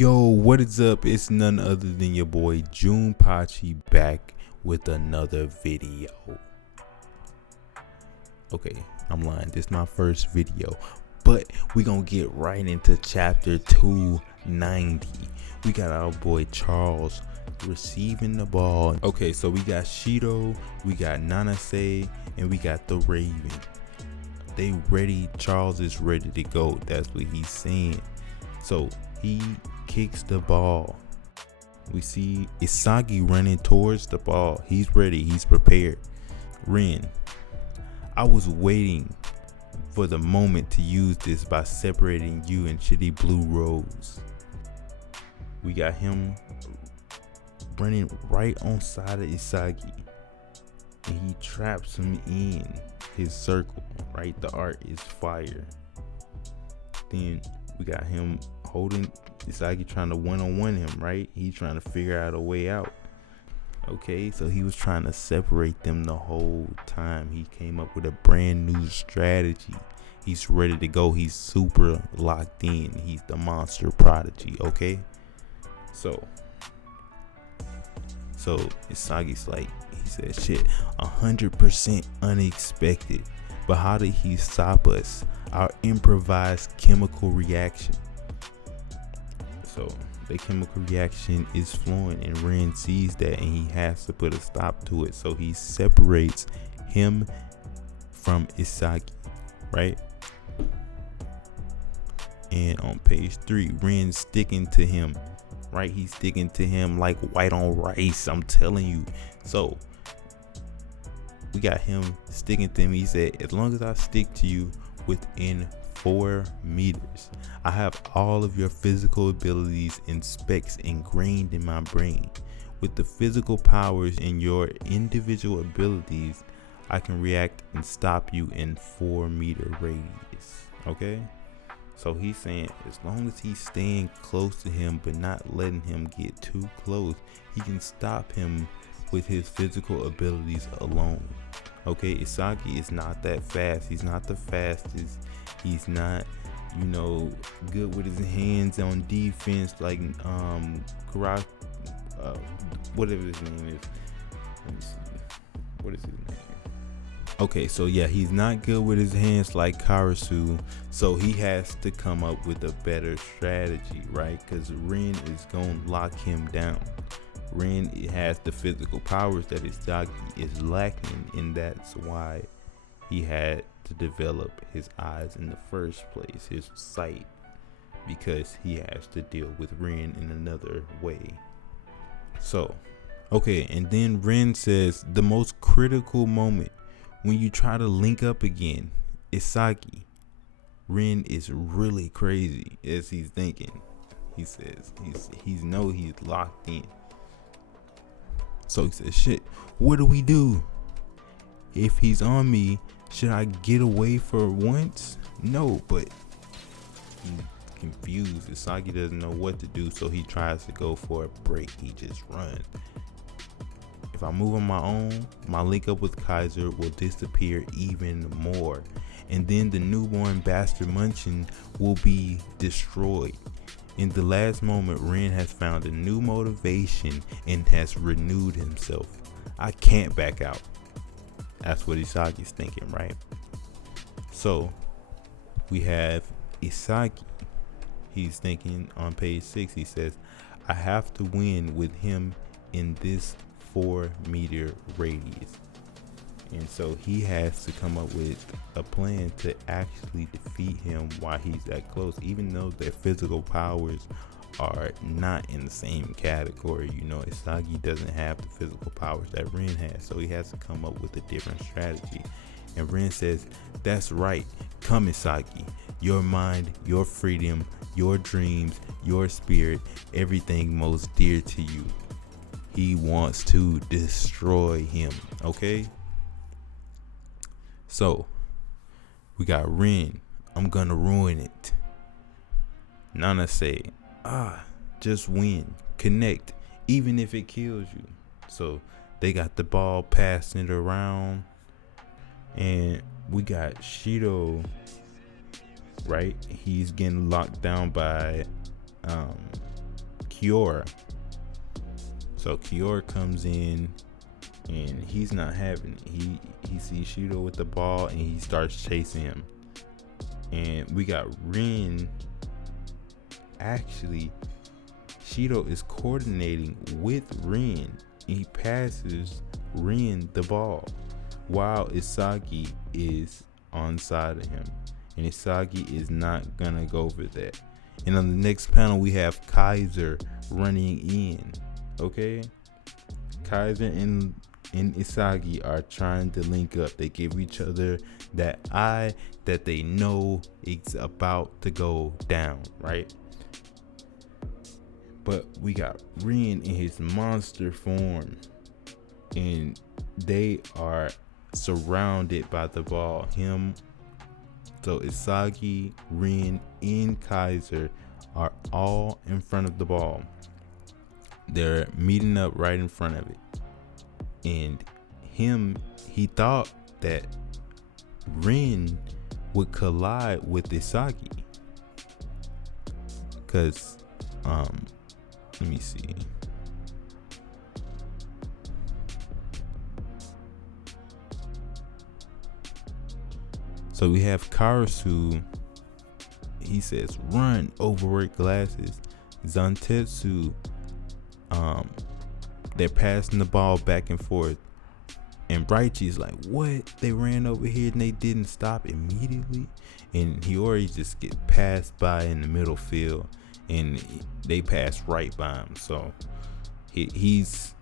Yo, what is up? It's none other than your boy Junpachi back with another video. Okay, I'm lying. This is my first video, but we gonna get right into chapter 290. We got our boy Charles receiving the ball. Okay, so we got Shido, we got Nanase, and we got the Raven. They ready. Charles is ready to go. That's what he's saying. So he kicks the ball. We see Isagi running towards the ball. He's ready. He's prepared. Rin, I was waiting for the moment to use this by separating you and Shitty Blue Rose. We got him running right on side of Isagi, and he traps him in his circle. Right, the art is fire. Then we got him holding Isagi, trying to one-on-one him, right? He's trying to figure out a way out. Okay, so he was trying to separate them the whole time. He came up with a brand new strategy. He's ready to go. He's super locked in. He's the monster prodigy, okay? So Isagi's like, he said, shit, 100% unexpected. But how did he stop us? Our improvised chemical reaction. So the chemical reaction is flowing, and Ren sees that, and he has to put a stop to it. So he separates him from Isagi, right? And on page 3, Ren's sticking to him, right? He's sticking to him like white on rice, I'm telling you. So we got him sticking to him. He said, as long as I stick to you within 4 meters, I have all of your physical abilities and specs ingrained in my brain. With the physical powers in your individual abilities, I can react and stop you in 4-meter radius. Okay? So he's saying as long as he's staying close to him but not letting him get too close, he can stop him with his physical abilities alone. Okay, Isagi is not that fast. He's not the fastest. He's not, good with his hands on defense like Karate, whatever his name is. Let me see. What is his name? Okay, so yeah, he's not good with his hands like Karasu, so he has to come up with a better strategy, right? Because Ren is going to lock him down. Ren has the physical powers that Isagi is lacking, and that's why he had to develop his eyes in the first place, his sight, because he has to deal with Ren in another way. So, okay, and then Ren says the most critical moment when you try to link up again, Isagi. Ren is really crazy as he's thinking. He says he's locked in. So he says, shit, what do we do? If he's on me, should I get away for once? No, but he's confused. Isagi doesn't know what to do, so he tries to go for a break. He just runs. If I move on my own, my link up with Kaiser will disappear even more. And then the newborn bastard Munchin will be destroyed. In the last moment, Ren has found a new motivation and has renewed himself. I can't back out. That's what Isagi's thinking, right? So we have Isagi. He's thinking on page 6, he says, I have to win with him in this 4-meter radius. And so he has to come up with a plan to actually defeat him while he's that close, even though their physical powers are not in the same category. Isagi doesn't have the physical powers that Ren has, so he has to come up with a different strategy. And Ren says, that's right, come Isagi, your mind, your freedom, your dreams, your spirit, everything most dear to you. He wants to destroy him, okay? So, we got Ren, I'm gonna ruin it. Nana say, just win, connect, even if it kills you. So, they got the ball passing it around, and we got Shido, right? He's getting locked down by Kiora. So Kiora comes in and he's not having it. He sees Shido with the ball and he starts chasing him. And we got Rin. Actually, Shido is coordinating with Rin and he passes Rin the ball while Isagi is on side of him. And Isagi is not gonna go for that. And on the next panel we have Kaiser running in. Okay? Kaiser and Isagi are trying to link up. They give each other that eye that they know it's about to go down, right? But we got Rin in his monster form, and they are surrounded by the ball. So Isagi, Rin, and Kaiser are all in front of the ball. They're meeting up right in front of it. And he thought that Rin would collide with Isagi. Cause let me see. So we have Karasu. He says, run, overworked glasses. Zantetsu, they're passing the ball back and forth. And Braichi's like, what? They ran over here and they didn't stop immediately? And Hiyori just get passed by in the middle field. And they pass right by him. So his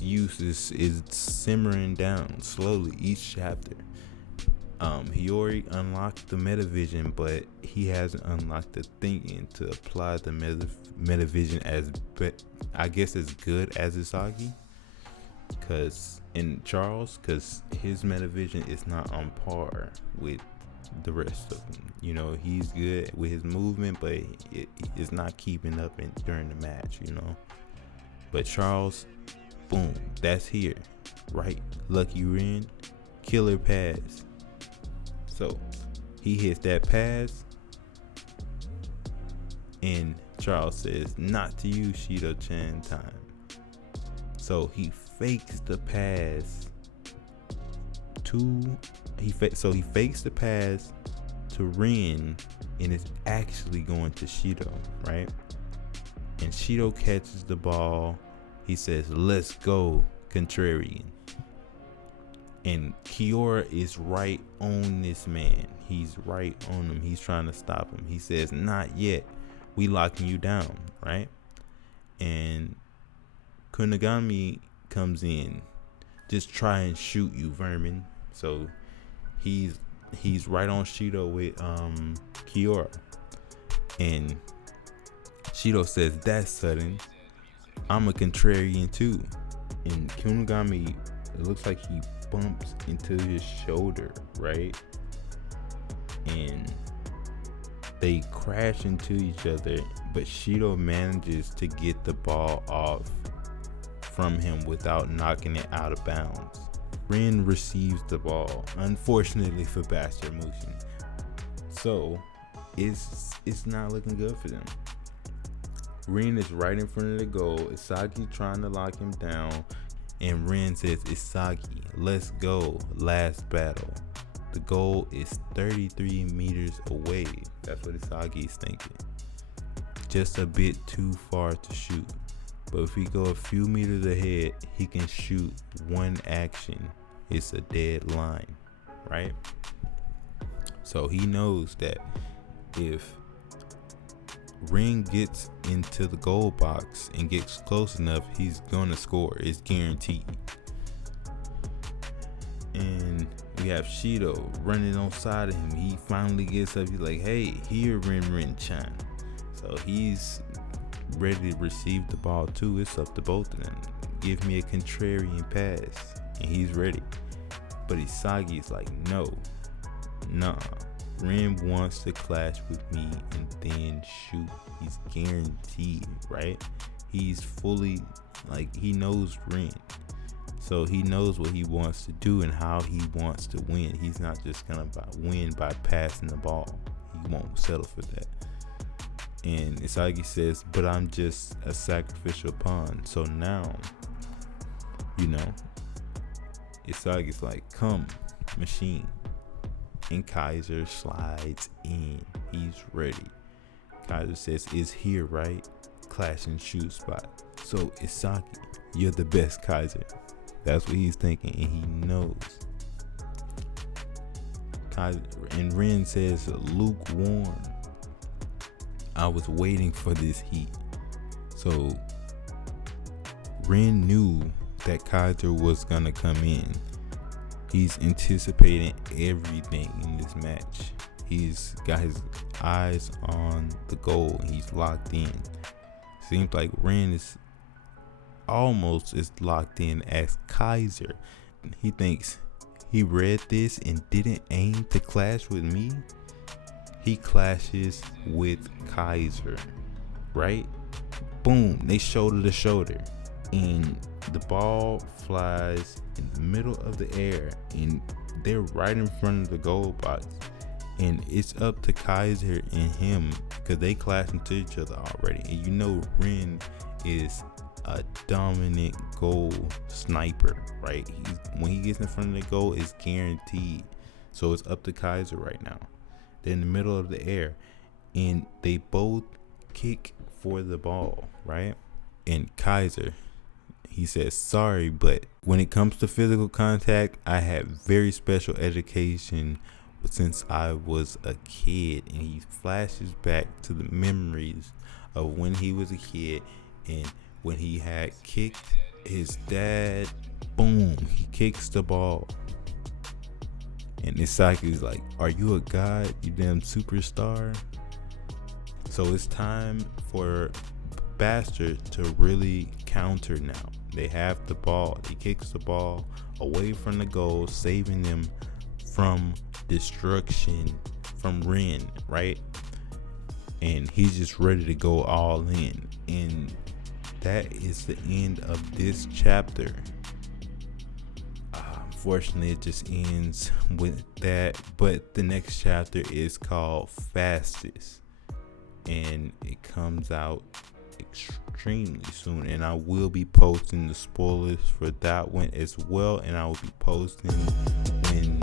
use is simmering down slowly each chapter. Hiyori unlocked the metavision, but he hasn't unlocked the thinking to apply the metavision as good as Isagi. Cause his metavision is not on par with the rest of them. You know, he's good with his movement, but it is not keeping up during the match, you know. But Charles, boom, that's here, right? Lucky Rin, killer pass. So he hits that pass, and Charles says, not to you, Shido-chan time. So he fakes the pass he fakes the pass to Rin, and it's actually going to Shido, right? And Shido catches the ball. He says, let's go, contrarian. And Kiora is right on this man. He's right on him. He's trying to stop him. He says, not yet. We locking you down, right? And Kunigami comes in. Just try and shoot you, vermin. So he's right on Shido with Kiora. And Shido says, that's sudden. I'm a contrarian too. And Kunigami, it looks like he bumps into his shoulder, right? And they crash into each other, but Shido manages to get the ball off from him without knocking it out of bounds. Rin receives the ball, unfortunately for Bastard Mushin. So it's not looking good for them. Rin is right in front of the goal. Isagi trying to lock him down, and Rin says, Isagi, let's go, last battle. The goal is 33 meters away. That's what Isagi is thinking. Just a bit too far to shoot. But if we go a few meters ahead, he can shoot one action. It's a dead line, right? So he knows that if Ring gets into the goal box and gets close enough, he's gonna score. It's guaranteed. And we have Shido running on side of him. He finally gets up. He's like, hey, here, Rin-chan. So he's ready to receive the ball too. It's up to both of them. Give me a contrarian pass. And he's ready. But Isagi's like, no. Nah. Rin wants to clash with me and then shoot. He's guaranteed, right? He's fully, like, he knows Rin. So he knows what he wants to do and how he wants to win. He's not just gonna win by passing the ball. He won't settle for that. And Isagi says, but I'm just a sacrificial pawn. So now, Isagi's like, come, machine. And Kaiser slides in. He's ready. Kaiser says, it's here, right? Clash and shoot spot. So Isagi, you're the best, Kaiser. That's what he's thinking, and he knows. Kaiser, and Ren says, lukewarm. I was waiting for this heat. So Ren knew that Kaiser was gonna come in. He's anticipating everything in this match. He's got his eyes on the goal. He's locked in. Seems like Ren is almost as locked in as Kaiser. He thinks he read this and didn't aim to clash with me. He clashes with Kaiser, right? Boom, they shoulder to shoulder, and the ball flies in the middle of the air, and they're right in front of the goal box. And it's up to Kaiser and him, because they clash into each other already. And Ren is a dominant goal sniper, right? When he gets in front of the goal, it's guaranteed. So it's up to Kaiser right now. They're in the middle of the air, and they both kick for the ball, right? And Kaiser, he says, sorry, but when it comes to physical contact, I had very special education since I was a kid. And he flashes back to the memories of when he was a kid, and when he had kicked his dad. Boom, he kicks the ball. And Isagi's like, are you a god, you damn superstar? So it's time for Bastard to really counter now. They have the ball. He kicks the ball away from the goal, saving them from destruction from Ren, right? And he's just ready to go all in. And that is the end of this chapter. Unfortunately, it just ends with that. But the next chapter is called Fastest, and it comes out extremely soon. And I will be posting the spoilers for that one as well. And I will be posting when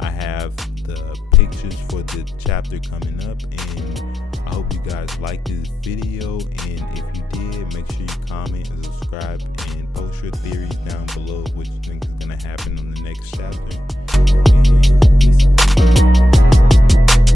I have the pictures for the chapter coming up. And I hope you guys liked this video. And if you did, make sure you comment and subscribe and post your theories down below, what you think is going to happen on the next chapter. And peace.